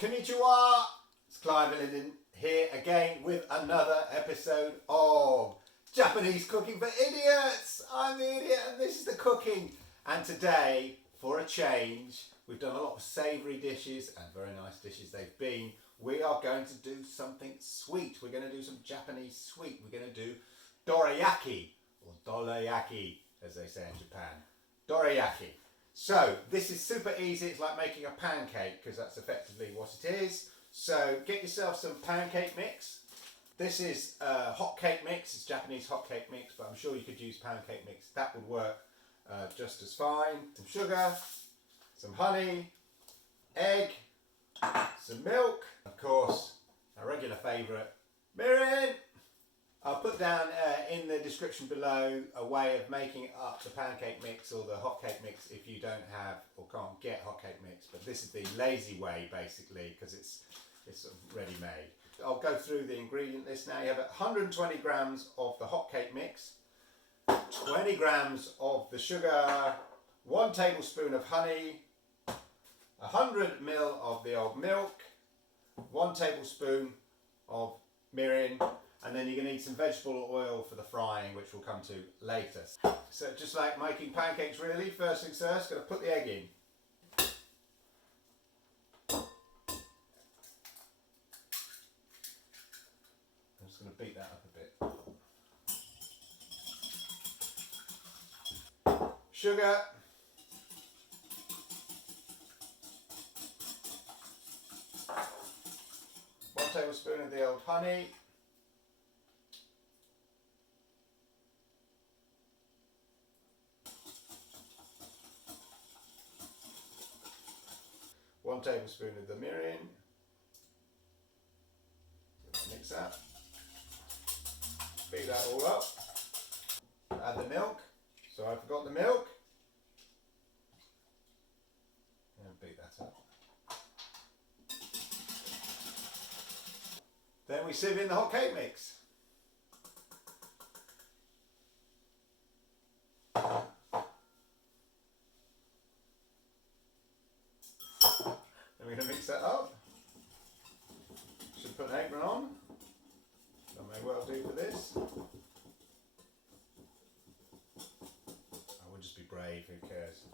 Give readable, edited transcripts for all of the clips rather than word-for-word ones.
Konnichiwa! It's Clive Linden here again with another episode of Japanese Cooking for Idiots. I'm the idiot and this is the cooking. And today, for a change, we've done a lot of savoury dishes and very nice dishes they've been. We are going to do something sweet. We're going to do some Japanese sweet. We're going to do Dorayaki, or Dorayaki as they say in Japan. Dorayaki. So this is super easy. It's like making a pancake because that's effectively what it is. So get yourself some pancake mix. This is hot cake mix. It's Japanese hot cake mix, but I'm sure you could use pancake mix. That would work just as fine. Some sugar, some honey, egg, some milk, of course, our regular favourite, mirin. I'll put down in the description below a way of making up the pancake mix or the hot cake mix if you don't have or can't get hot cake mix. But this is the lazy way basically because it's sort of ready made. I'll go through the ingredient list now. You have 120 grams of the hot cake mix, 20 grams of the sugar, 1 tablespoon of honey, 100 ml of the old milk, 1 tablespoon of mirin, and then you're going to need some vegetable oil for the frying, which we'll come to later. So just like making pancakes really, first things first, going to put the egg in. I'm just going to beat that up a bit. Sugar. One tablespoon of the old honey. One tablespoon of the mirin. Mix that. Beat that all up. Add the milk. So I forgot the milk. And beat that up. Then we sieve in the hot cake mix. Then we're going to mix that up. Should put an apron on. I may well do for this. I would just be brave, who cares?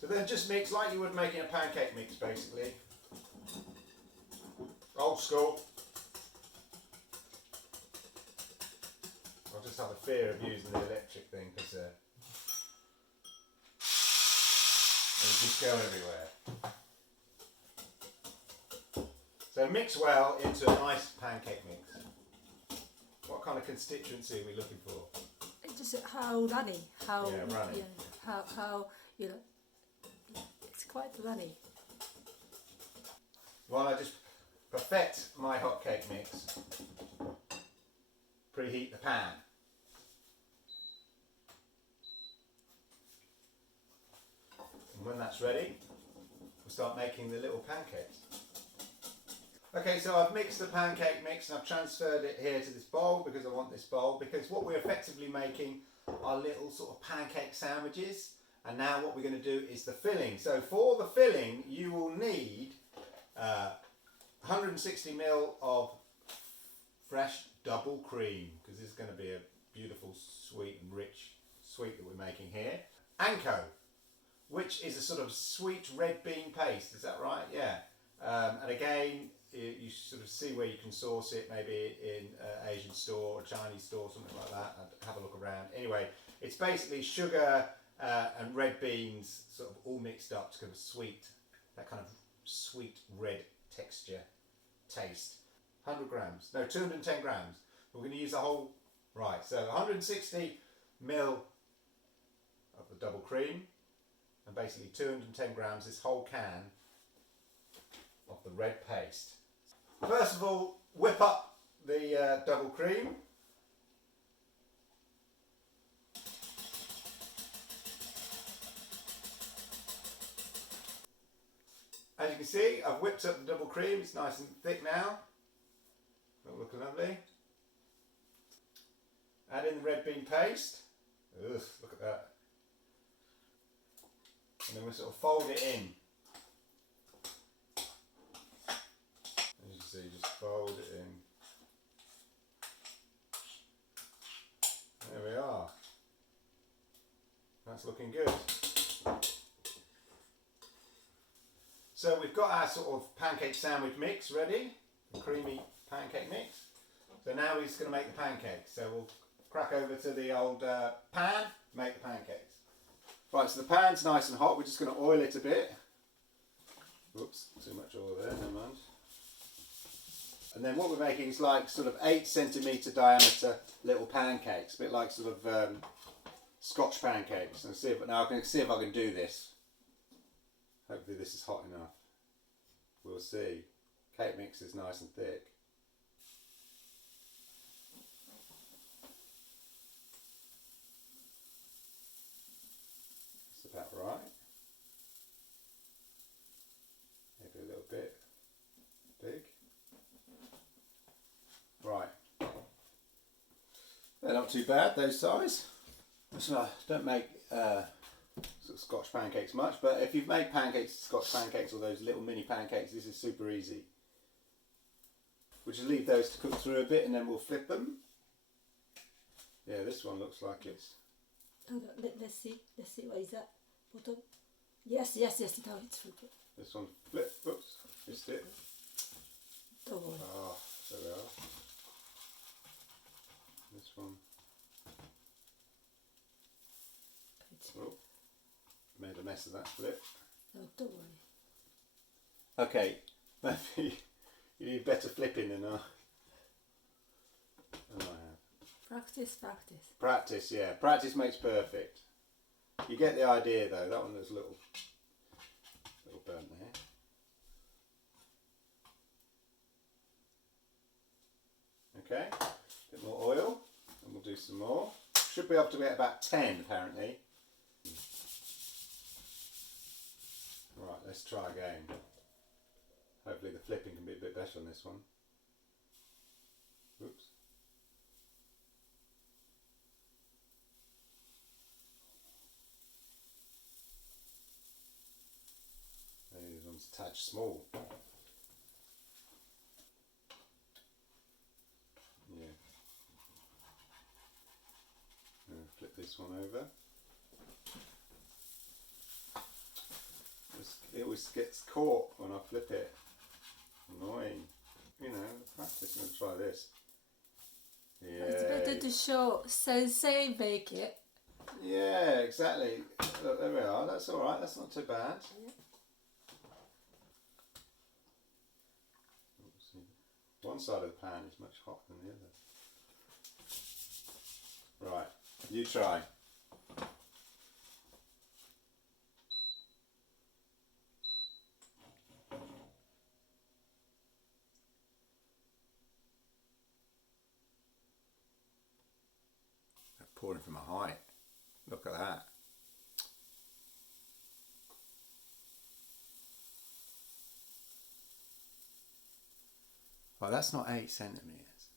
So then just mix like you would making a pancake mix basically. Old school. I'll just have a fear of using the electric thing because it'll just go everywhere. So mix well into a nice pancake mix. What kind of constituency are we looking for? Just how runny, how yeah, runny. How you know, it's quite runny. While I just perfect my hot cake mix, preheat the pan. And when that's ready, we'll start making the little pancakes. Okay, so I've mixed the pancake mix and I've transferred it here to this bowl because I want this bowl, because what we're effectively making are little sort of pancake sandwiches, and now what we're going to do is the filling. So for the filling you will need 160 ml of fresh double cream, because this is going to be a beautiful sweet and rich sweet that we're making here. Anko, which is a sort of sweet red bean paste, is that right? Yeah. And again, you sort of see where you can source it, maybe in an Asian store or Chinese store, something like that. I'd have a look around. Anyway, it's basically sugar and red beans sort of all mixed up to kind of sweet, that kind of sweet red texture, taste. 100 grams, no, 210 grams. We're going to use the whole, right, so 160 ml of the double cream and basically 210 grams, this whole can of the red paste. First of all, whip up the double cream. As you can see, I've whipped up the double cream. It's nice and thick now. It'll look lovely. Add in the red bean paste. Ugh, look at that. And then we'll sort of fold it in. As you see, just fold it in. There we are. That's looking good. So we've got our sort of pancake sandwich mix ready, the creamy pancake mix. So now we're just going to make the pancakes. So we'll crack over to the old pan, make the pancakes. Right, so the pan's nice and hot. We're just going to oil it a bit. Oops, too much oil there, never mind. And then what we're making is like sort of 8 centimetre diameter little pancakes, a bit like sort of Scotch pancakes. And see if, now I can see if I can do this. Hopefully this is hot enough. We'll see. Cake mix is nice and thick. That's about right. Maybe a little bit big. Right. They're not too bad, those size. So I don't make sort of Scotch pancakes much, but if you've made pancakes, Scotch pancakes or those little mini pancakes, this is super easy. We'll just leave those to cook through a bit and then we'll flip them. Yeah, this one looks like it's... Let's see what is that bottom. Yes, now it's flipped. This one flip, oops, missed it. Don't worry. Ah, there we are. This one. Oh, made a mess of that flip. No, don't worry. Okay, maybe you need better flipping than I have. Practice. Practice, yeah. Practice makes perfect. You get the idea though. That one was a little burnt there. Okay, a bit more oil and we'll do some more. Should be up to about 10 apparently. Right, let's try again. Hopefully the flipping can be a bit better on this one. Oops. Maybe this one's a touch small. Yeah. Flip this one over. It always gets caught when I flip it. Annoying. You know, practice. I'm going to try this. Yeah. It's better to show sensei make it. Yeah, exactly. Look, there we are. That's all right. That's not too bad. Yeah. One side of the pan is much hotter than the other. Right, you try. They're pouring from a height. Look at that. Oh, that's not 8 centimetres.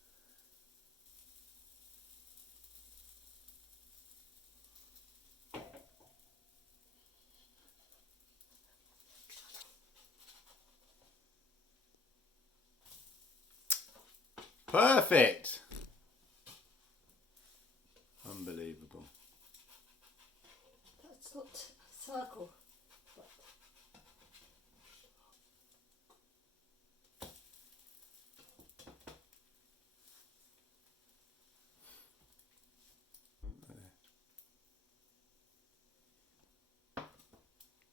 Perfect! Unbelievable. That's not circle. But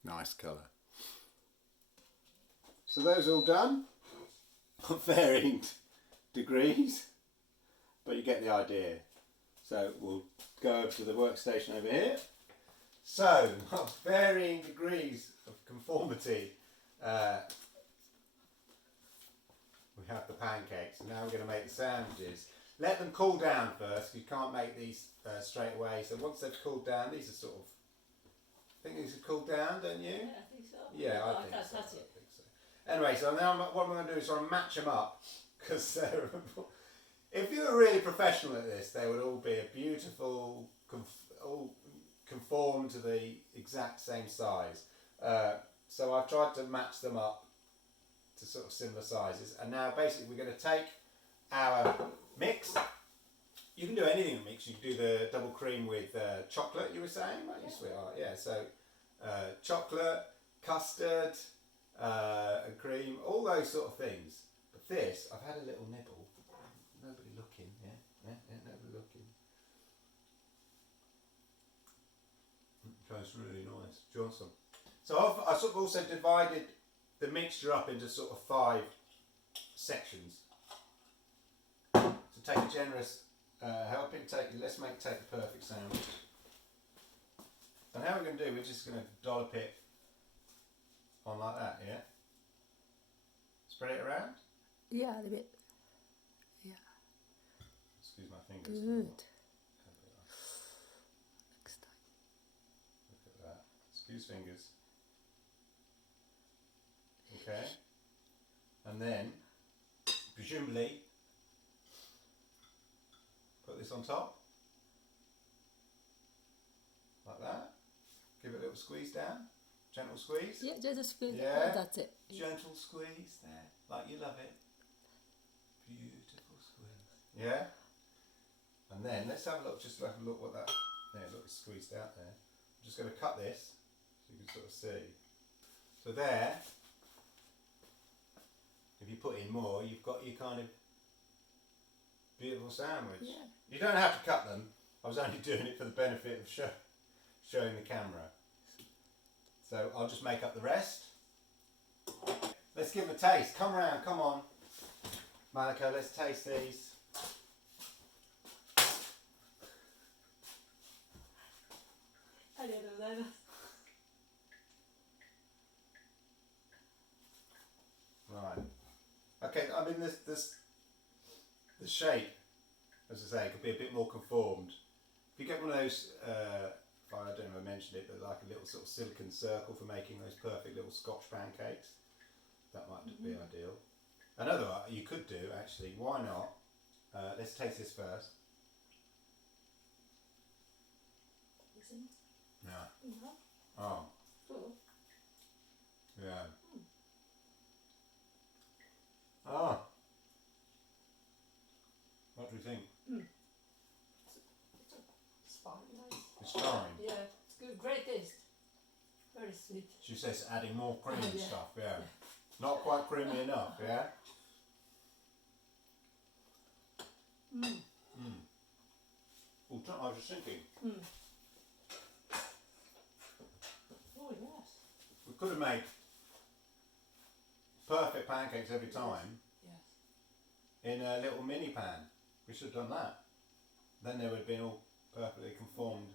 Nice colour. So those all done, varying degrees, but you get the idea. So we'll go over to the workstation over here. So, varying degrees of conformity. We have the pancakes, and now we're going to make the sandwiches. Let them cool down first. You can't make these straight away. So once they've cooled down, these are sort of. I think these are cooled down, don't you? yeah, I think so. Yeah, No, I think can't so. touch it. I think so. Anyway, so now what I'm going to do is sort of match them up, because if you were really professional at this, they would all be a beautiful, all conform to the exact same size. So I've tried to match them up to sort of similar sizes. And now basically we're going to take our mix. You can do anything in mix. You can do the double cream with chocolate, you were saying, right? You sweetheart. Yeah, so chocolate, custard, and cream, all those sort of things. But this, I've had a little nibble. Nobody looking, yeah, nobody looking. Tastes really nice. Do you want some? So I've sort of also divided the mixture up into sort of 5 sections. So take a generous helping. Let's take a perfect sandwich. And how we're going to do? We're just going to dollop it on like that, yeah. Spread it around. Yeah, a little bit. Yeah. Excuse my fingers. Good. Next time. Look at that. Excuse fingers. Okay. And then, presumably, put this on top. Like that. Give it a little squeeze down. Gentle squeeze. Yeah, just squeeze. Yeah. That's it. Gentle squeeze there. Like you love it. Beautiful squeeze. Yeah? And then let's have a look, just have a look what that, there, look, it's squeezed out there. I'm just going to cut this so you can sort of see. So there, if you put in more, you've got your kind of beautiful sandwich. Yeah. You don't have to cut them. I was only doing it for the benefit of showing the camera. So I'll just make up the rest. Let's give them a taste. Come round, come on. Malika, let's taste these. Right. Okay, I mean this the shape, as I say, could be a bit more conformed. If you get one of those, I don't know if I mentioned it, but like a little sort of silicon circle for making those perfect little Scotch pancakes, that might be ideal. Another you could do, actually, why not? Let's taste this first. Yeah. Oh. Yeah. Oh. What do you think? It's fine. Nice. It's fine. Yeah, it's good. Great taste. Very sweet. She says adding more cream and Yeah. stuff, yeah. Not quite creamy enough, yeah? Well, I was just thinking, Oh yes. we could have made perfect pancakes every time Yes. in a little mini pan. We should have done that. Then they would have been all perfectly conformed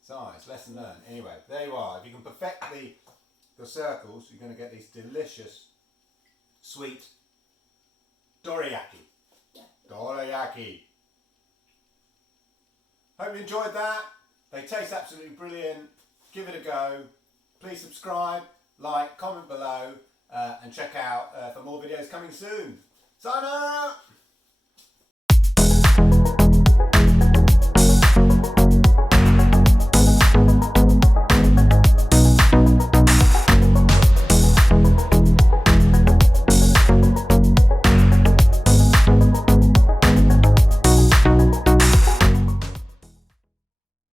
size. Lesson learned. Anyway, there you are. If you can perfect the circles, you're going to get these delicious, sweet dorayaki. Yeah. Dorayaki. Hope you enjoyed that. They taste absolutely brilliant. Give it a go. Please subscribe, like, comment below, and check out for more videos coming soon. Sign up!